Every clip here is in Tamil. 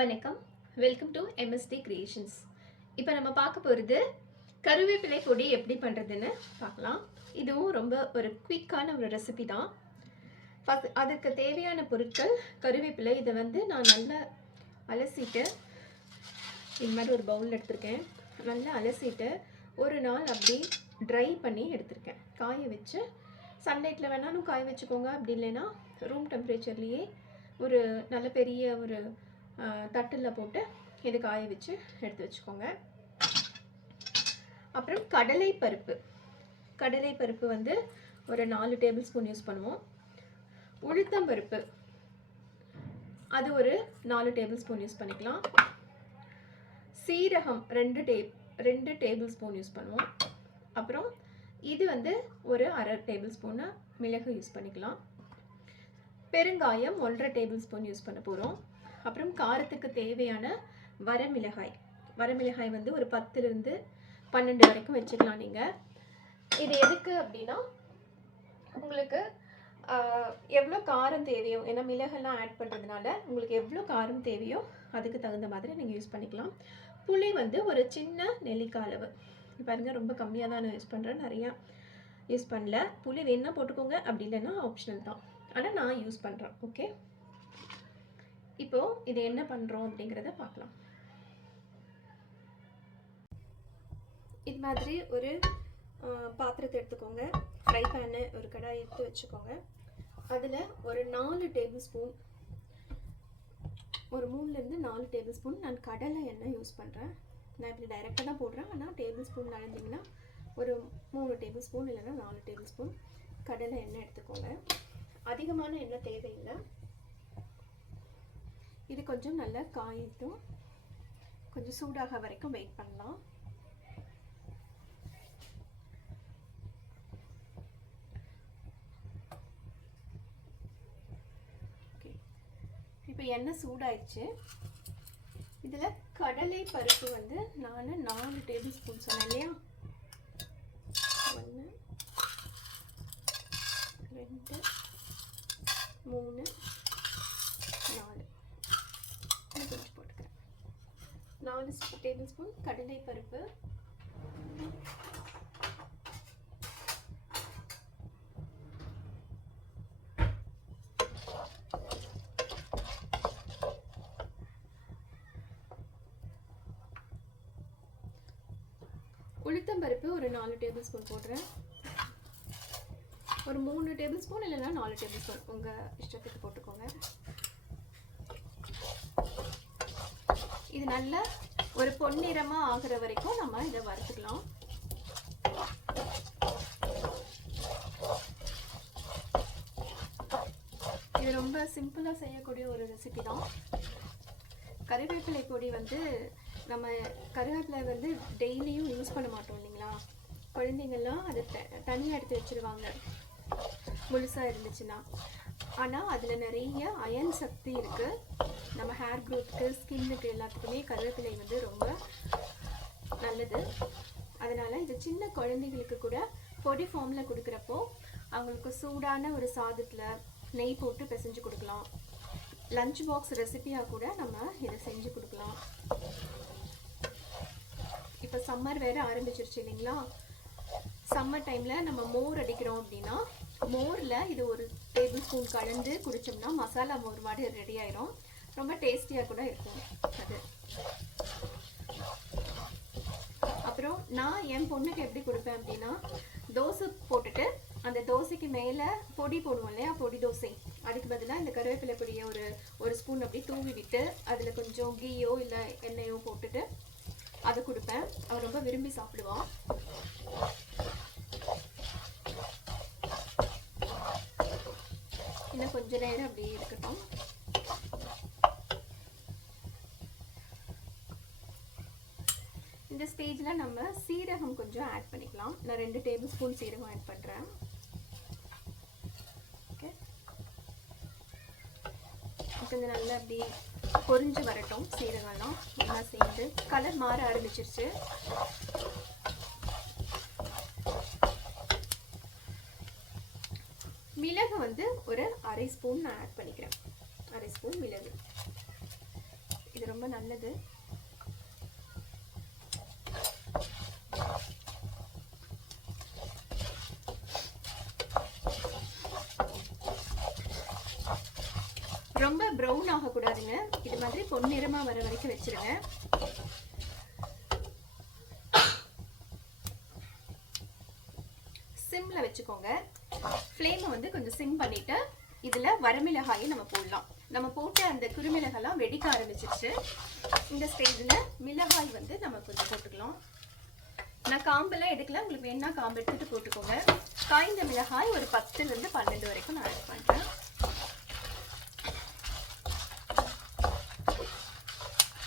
வணக்கம். Welcome to MSD creations. இப்போ நம்ம பார்க்க போகிறது கருவேப்பிலை பொடி எப்படி பண்ணுறதுன்னு பார்க்கலாம். இதுவும் ரொம்ப ஒரு குயிக்கான ஒரு ரெசிபி தான். அதுக்கு தேவையான பொருட்கள் கருவேப்பிலை. இதை நான் நல்லா அலசிட்டு இந்த மாதிரி ஒரு பவுல் எடுத்திருக்கேன். நல்லா அலசிட்டு ஒரு நாள் அப்படி ட்ரை பண்ணி எடுத்திருக்கேன். காய வச்சு சன்லைட்டில் வேணாலும் காய வச்சுக்கோங்க. அப்படி இல்லைன்னா ரூம் டெம்பரேச்சர்லேயே ஒரு நல்ல பெரிய ஒரு தட்டில் போட்டு இது காய வச்சு எடுத்து வச்சுக்கோங்க. அப்புறம் கடலை பருப்பு ஒரு 4 டேபிள் ஸ்பூன் யூஸ் பண்ணுவோம். உளுத்தம் பருப்பு அது ஒரு 4 டேபிள் ஸ்பூன் யூஸ் பண்ணிக்கலாம். சீரகம் 2 டேபிள் ஸ்பூன் யூஸ் பண்ணுவோம். அப்புறம் இது ஒரு 1/2 டேபிள் ஸ்பூன் மிளகு யூஸ் பண்ணிக்கலாம். பெருங்காயம் 1/2 டேபிள் ஸ்பூன் யூஸ் பண்ண போகிறோம். அப்புறம் காரத்துக்கு தேவையான வரமிளகாய் ஒரு 10லிருந்து 12 வரைக்கும் வச்சுக்கலாம். நீங்கள் இது எதுக்கு அப்படின்னா உங்களுக்கு எவ்வளோ காரம் தேவையோ, ஏன்னா மிளகெல்லாம் ஆட் பண்ணுறதுனால உங்களுக்கு எவ்வளோ காரம் தேவையோ அதுக்கு தகுந்த மாதிரி நீங்கள் யூஸ் பண்ணிக்கலாம். புளி ஒரு சின்ன நெல்லிக்காய் அளவு பாருங்கள். ரொம்ப கம்மியாக தான் நான் யூஸ் பண்ணுறேன், நிறையா யூஸ் பண்ணல. புளி வேணுன்னா போட்டுக்கோங்க, அப்படி இல்லைன்னா ஆப்ஷனல் தான். ஆனால் நான் யூஸ் பண்ணுறேன். ஓகே, இப்போது இது என்ன பண்ணுறோம் அப்படிங்கிறத பார்க்கலாம். இது மாதிரி ஒரு பாத்திரத்தை எடுத்துக்கோங்க. ஃப்ரை பேனு ஒரு கடாய் எடுத்து வச்சுக்கோங்க. அதில் ஒரு 4 டேபிள் ஸ்பூன், ஒரு 3லேருந்து 4 டேபிள் ஸ்பூன் நான் கடலை எண்ணெய் யூஸ் பண்ணுறேன். நான் இப்படி டைரெக்டாக தான் போடுறேன். ஆனால் டேபிள் ஸ்பூன் நடந்தீங்கன்னா ஒரு 3 டேபிள் ஸ்பூன் இல்லைன்னா 4 டேபிள் ஸ்பூன் கடலை எண்ணெய் எடுத்துக்கோங்க. அதிகமான எண்ணெய் தேவையில்லை. இது கொஞ்சம் நல்லா காயட்டும், கொஞ்சம் சூடாக வரைக்கும் வெயிட் பண்ணலாம். ஓகே, இப்போ எண்ணெய் சூடாயிடுச்சு. இதில் கடலை பருப்பு நான் 4 டேபிள் ஸ்பூன் சொன்னேன் இல்லையா? 1 2 3 4 கொஞ்சம் போட்டுக்கிறேன். 4 டேபிள் ஸ்பூன் கடலை பருப்பு. உளுத்தம் பருப்பு ஒரு 4 டேபிள் ஸ்பூன் போடுறேன். ஒரு 3 டேபிள் ஸ்பூன் இல்லைன்னா 4 டேபிள் ஸ்பூன் உங்கள் இஷ்டத்துக்கு போட்டுக்கோங்க. இது நல்லா ஒரு பொன்னிறமாக ஆகிற வரைக்கும் நம்ம இதை வறுத்துக்கலாம். இது ரொம்ப சிம்பிளாக செய்யக்கூடிய ஒரு ரெசிபி தான். கருவேப்பிலை பொடி நம்ம கருவேப்பிலை டெய்லியும் யூஸ் பண்ண மாட்டோம் இல்லைங்களா? குழந்தைங்கள்லாம் அதை தனியாக எடுத்து வச்சுருவாங்க முழுசாக இருந்துச்சுன்னா. ஆனால் அதில் நிறைய அயன் சக்தி இருக்குது. நம்ம ஹேர் க்ரோத்துக்கு, ஸ்கின்னுக்கு எல்லாத்துக்குமே கருவேப்பிலை ரொம்ப நல்லது. அதனால் இது சின்ன குழந்தைங்களுக்கு கூட பொடி ஃபார்மில் கொடுக்குறப்போ அவங்களுக்கு சூடான ஒரு சாதத்தில் நெய் போட்டு பிசைஞ்சு கொடுக்கலாம். லஞ்ச் பாக்ஸ் ரெசிபியாக கூட நம்ம இதை செஞ்சு கொடுக்கலாம். இப்போ சம்மர் வேறு ஆரம்பிச்சிருச்சு இல்லைங்களா? சம்மர் டைமில் நம்ம மோர் அடிக்கிறோம் அப்படின்னா மோரில் இது ஒரு டேபிள் ஸ்பூன் கலந்து குடித்தோம்னா மசாலா மோர் மாதிரி ரெடி ஆயிரும். ரொம்ப டேஸ்டியாக கூட இருக்கும் அது. அப்புறம் நான் என் பொண்ணுக்கு எப்படி கொடுப்பேன் அப்படின்னா, தோசை போட்டுட்டு அந்த தோசைக்கு மேலே பொடி போடுவோம் இல்லையா, பொடி தோசை, அதுக்கு பதிலாக இந்த கருவேப்பிலை பொடியை ஒரு ஸ்பூன் அப்படி தூவி விட்டு அதில் கொஞ்சம் கீயோ இல்லை எண்ணெயோ போட்டுட்டு அதை கொடுப்பேன். அவள் ரொம்ப விரும்பி சாப்பிடுவான். இன்னும் கொஞ்ச நேரம் அப்படியே இருக்கட்டும். இந்த ஸ்டேஜில் நம்ம சீரகம் கொஞ்சம் ஆட் பண்ணிக்கலாம். நான் 2 டேபிள் ஸ்பூன் சீரகம் ஆட் பண்ணுறேன். ஓகே, கொஞ்சம் நல்லா அப்படி பொரிஞ்சு வரட்டும். சீரகம்லாம் நல்லா சேர்ந்து கலர் மாற ஆரம்பிச்சிருச்சு. மிளகு ஒரு 1/2 ஸ்பூன் நான் ஆட் பண்ணிக்கிறேன். 1/2 ஸ்பூன் மிளகு. இது ரொம்ப நல்லது. ரொம்ப ப்ரௌன் ஆகக்கூடாதுங்க. இது மாதிரி பொன்னிறமாக வர வரைக்கும் வச்சிருங்க. சிம்மில் வச்சுக்கோங்க. ஃப்ளேமை வந்து கொஞ்சம் சிம் பண்ணிவிட்டு இதில் வரமிளகாயை நம்ம போடலாம். நம்ம போட்ட அந்த குறுமிளகாலாம் வெடிக்க ஆரம்பிச்சிருச்சு. இந்த ஸ்டேஜில் மிளகாய் வந்து நம்ம கொஞ்சம் போட்டுக்கலாம். நான் காம்பெல்லாம் எடுக்கல, உங்களுக்கு வேணா காம்பு எடுத்துகிட்டு போட்டுக்கோங்க. காய்ந்த மிளகாய் ஒரு 10லேருந்து 12 வரைக்கும் நான் ஆட் பண்ணுறேன்.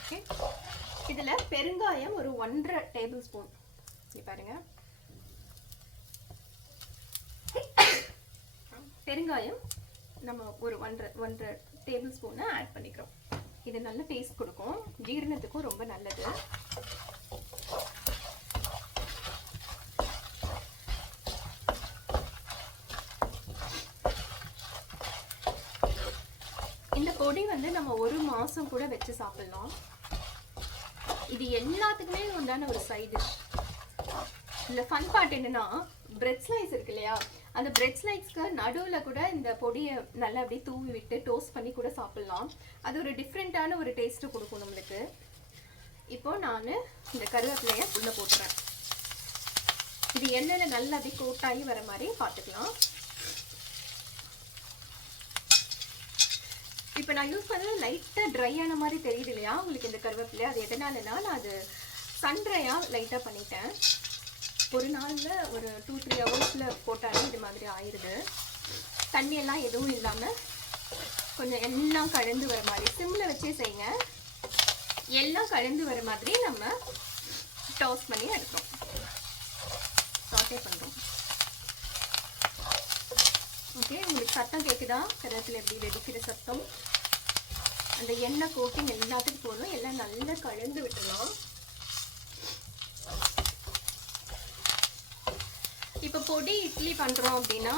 ஓகே, இதில் பெருங்காயம் ஒரு 1.5 டேபிள் ஸ்பூன். இங்கே பாருங்கள், பெருங்காயம் நம்ம ஒரு 1.5 டேபிள் ஸ்பூனை ஆட் பண்ணிக்கிறோம். இது நல்ல டேஸ்ட் கொடுக்கும், ஜீரணத்துக்கும் ரொம்ப நல்லது. இந்த பொடி வந்து நம்ம 1 மாதம் கூட வச்சு சாப்பிடலாம். இது எல்லாத்துக்குமே உண்டான ஒரு சைட் டிஷ். இந்த ஃபன் பார்ட் என்னன்னா, பிரெட் ஸ்லைஸ் இருக்கு இல்லையா, அந்த பிரெட் ஸ்லைஸ்க்கு நடுவில் கூட இந்த பொடியை நல்லா அப்படியே தூவி விட்டு டோஸ்ட் பண்ணி கூட சாப்பிட்லாம். அது ஒரு டிஃப்ரெண்ட்டான ஒரு டேஸ்ட்டு கொடுக்கும் நம்மளுக்கு. இப்போ நான் இந்த கருவேப்பிலையை உள்ளே போட்டுறேன். இது எண்ணெயில் நல்லா அப்படியே கோட்டாகி வர மாதிரி பார்த்துக்கலாம். இப்போ நான் யூஸ் பண்ணது லைட்டாக ட்ரை ஆன மாதிரி தெரியுது இல்லையா உங்களுக்கு இந்த கருவேப்பிலை. அது எதனாலனா நான் அது சன்ட்ரையாக லைட்டாக பண்ணிட்டேன். ஒரு நாளில் ஒரு 2-3 ஹவர்ஸில் போட்டாலே இது மாதிரி ஆயிடுது. தண்ணியெல்லாம் எதுவும் இல்லாமல் கொஞ்சம் எல்லாம் கலந்து வர மாதிரி சிம்மில் வச்சே செய்யுங்க. எல்லாம் கலந்து வர மாதிரி நம்ம டாஸ் பண்ணி எடுக்கிறோம், சாட்டே பண்ணுறோம். ஓகே, உங்களுக்கு சத்தம் கேட்குதா? கருவேப்பிலை எப்படி வெடிக்கிற சத்தம். அந்த எண்ணெய் கோட்டிங் எல்லாத்துக்கும் போதும். எல்லாம் நல்லா கலந்து விட்டுலாம். இப்போ பொடி இட்லி பண்ணுறோம் அப்படின்னா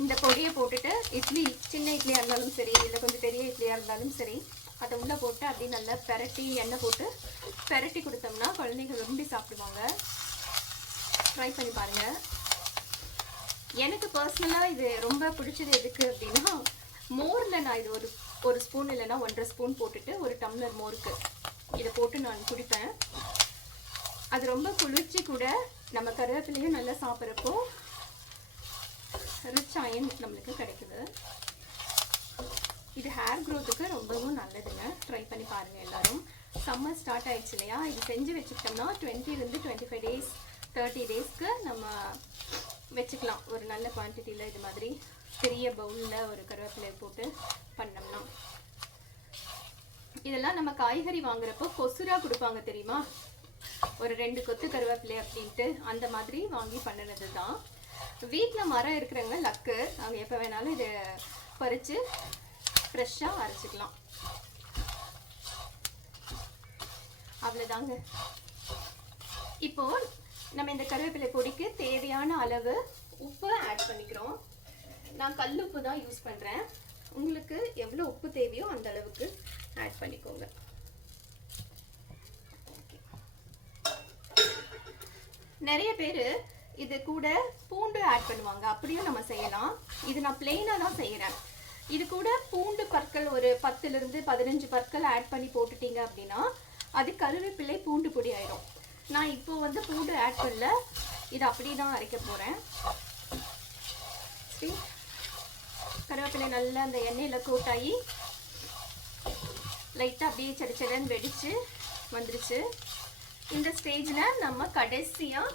இந்த பொடியை போட்டுட்டு இட்லி, சின்ன இட்லியாக இருந்தாலும் சரி, இல்லை கொஞ்சம் பெரிய இட்லியாக இருந்தாலும் சரி, அதை உள்ளே போட்டு அப்படியே நல்லா பெரட்டி எண்ணெய் போட்டு பெரட்டி கொடுத்தோம்னா குழந்தைங்க விரும்பி சாப்பிடுவாங்க. ட்ரை பண்ணி பாருங்கள். எனக்கு பர்சனலாக இது ரொம்ப பிடிச்சது எதுக்கு அப்படின்னா, மோரில் நான் இது ஒரு ஸ்பூன் இல்லைன்னா 1.5 ஸ்பூன் போட்டுட்டு ஒரு டம்ளர் மோருக்கு இதை போட்டு நான் குடிப்பேன். அது ரொம்ப குளிர்ச்சி கூட. நம்ம கருவேப்பிலையும் நல்லா சாப்பிட்றப்போ ரிச் அயன் நம்மளுக்கு கிடைக்குது. இது ஹேர் க்ரோத்துக்கு ரொம்பவும் நல்லதுங்க. ட்ரை பண்ணி பாருங்கள் எல்லாரும். சம்மர் ஸ்டார்ட் ஆயிடுச்சு இல்லையா, இது செஞ்சு வச்சுக்கிட்டோம்னா 20லேருந்து 25 டேஸ் 30 டேஸ்க்கு நம்ம வச்சுக்கலாம். ஒரு நல்ல குவான்டிட்டியில் இது மாதிரி பெரிய பவுலில் ஒரு கருவேப்பிலை போட்டு பண்ணோம்னா. இதெல்லாம் நம்ம காய்கறி வாங்குறப்போ கொசுரா கொடுப்பாங்க தெரியுமா, ஒரு 2 கொத்து கருவேப்பிலை அப்படின்ட்டு, அந்த மாதிரி வாங்கி பண்ணினது தான். வீட்டில் மரம் இருக்கிறவங்க லக்கு, அவங்க எப்போ வேணாலும் இதை பறித்து ஃப்ரெஷ்ஷாக அரைச்சிக்கலாம். அவ்வளோதாங்க. இப்போது நம்ம இந்த கருவேப்பிலை பொடிக்கு தேவையான அளவு உப்பு ஆட் பண்ணிக்கிறோம். நான் கல் உப்பு தான் யூஸ் பண்ணுறேன். உங்களுக்கு எவ்வளோ உப்பு தேவையோ அந்த அளவுக்கு ஆட் பண்ணிக்கோங்க. நிறைய பேர் இது கூட பூண்டு ஆட் பண்ணுவாங்க, அப்படியும் நம்ம செய்யலாம். இது நான் பிளெயினாக தான் செய்கிறேன். இது கூட பூண்டு பற்கள் ஒரு 10லேருந்து 15 பற்கள் ஆட் பண்ணி போட்டுட்டீங்க அப்படின்னா அது கருவேப்பிலை பூண்டு பொடி ஆயிடும். நான் இப்போ வந்து பூண்டு ஆட் பண்ணல, இது அப்படி தான் அரைக்க போகிறேன். சரி, கருவேப்பிலை நல்லா அந்த எண்ணெயில் கோட்டாகி லைட்டாக அப்படியே சடச்சடன்னு வெடித்து வந்துருச்சு. இந்த ஸ்டேஜில் நம்ம கடைசியாக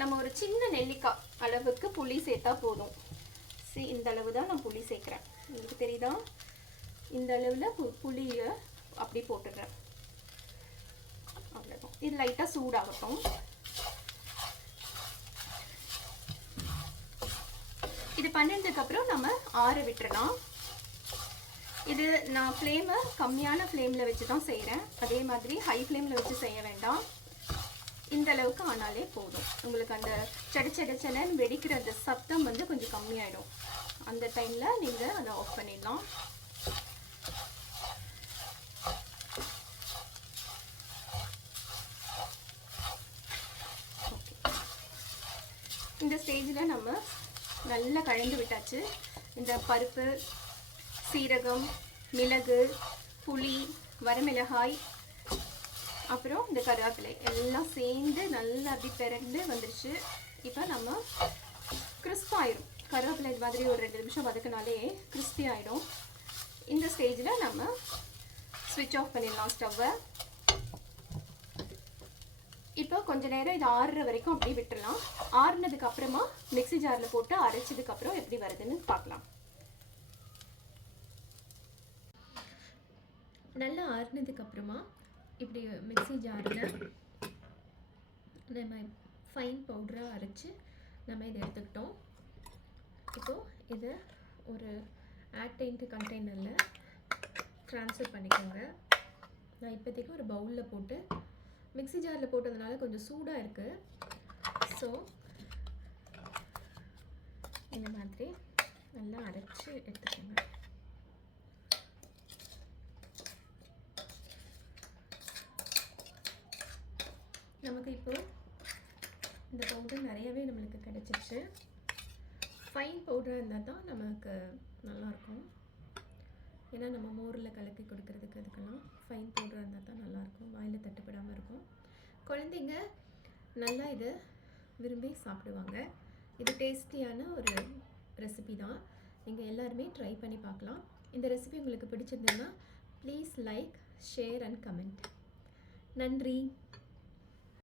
நம்ம ஒரு சின்ன நெல்லிக்காய் அளவுக்கு புளி சேர்த்தா போதும். சரி, இந்த அளவு தான் நான் புளி சேர்க்குறேன். உங்களுக்கு தெரியுதா? இந்த அளவில் புளியை அப்படி போட்டுடுறேன். அவ்வளோதான். இது லைட்டாக சூடாகட்டும். இது பண்ணதுக்கப்புறம் நம்ம ஆற விட்டுறலாம். இது நான் ஃப்ளேமை கம்மியான ஃப்ளேமில் வச்சு தான் செய்கிறேன். அதே மாதிரி ஹை ஃப்ளேமில் வச்சு செய்ய வேண்டாம். இந்த அளவுக்கு ஆனாலே போதும். உங்களுக்கு அந்த சடச்சடச்சலன்னு வெடிக்கிற அந்த சத்தம் வந்து கொஞ்சம் கம்மியாயிடும். அந்த டைமில் நீங்கள் அதை ஆஃப் பண்ணிடலாம். இந்த ஸ்டேஜில் நம்ம நல்லா கலந்து விட்டாச்சு. இந்த பருப்பு, சீரகம், மிளகு, புளி, வரமிளகாய், அப்புறம் இந்த கருவேப்பிலை எல்லாம் சேர்ந்து நல்லா அப்படி பிறந்து வந்துருச்சு. இப்போ நம்ம கிறிஸ்ப் ஆயிடும். கருவேப்பிலை இது மாதிரி ஒரு 2 நிமிஷம் வதக்கினாலே கிறிஸ்பி ஆகிடும். இந்த ஸ்டேஜில் நம்ம ஸ்விட்ச் ஆஃப் பண்ணிடலாம் ஸ்டவ்வை. இப்போ கொஞ்ச நேரம் இது ஆறுற வரைக்கும் அப்படியே விட்டுடலாம். ஆறுனதுக்கு அப்புறமா மிக்ஸி ஜாரில் போட்டு அரைச்சதுக்கப்புறம் எப்படி வருதுன்னு பார்க்கலாம். நல்லா ஆறுனதுக்கப்புறமா இப்படி மிக்ஸி ஜாரில் நம்ம ஃபைன் பவுடராக அரைச்சி நம்ம இதை எடுத்துக்கிட்டோம். இப்போது இதை ஒரு ஏர்டைட் கண்டெய்னரில் ட்ரான்ஸ்ஃபர் பண்ணிக்கோங்க. நான் இப்போதைக்கு ஒரு பவுலில் போட்டு, மிக்ஸி ஜாரில் போட்டதுனால கொஞ்சம் சூடாக இருக்குது. ஸோ இந்த மாதிரி நல்லா அரைச்சி எடுத்துக்கோங்க. நமக்கு இப்போது இந்த பவுடர் நிறையவே நம்மளுக்கு கிடச்சிருச்சு. ஃபைன் பவுடராக இருந்தால் தான் நமக்கு நல்லாயிருக்கும். ஏன்னா நம்ம மோரில் கலக்கி கொடுக்கறதுக்கு அதுக்கெல்லாம் ஃபைன் பவுடராக இருந்தால் தான் நல்லாயிருக்கும். வாயில் தட்டுப்படாமல் இருக்கும். குழந்தைங்க நல்லா இதை விரும்பி சாப்பிடுவாங்க. இது டேஸ்டியான ஒரு ரெசிபி தான். நீங்கள் எல்லாருமே ட்ரை பண்ணி பார்க்கலாம். இந்த ரெசிபி உங்களுக்கு பிடிச்சிருந்ததுன்னா please like, share and comment. நன்றி.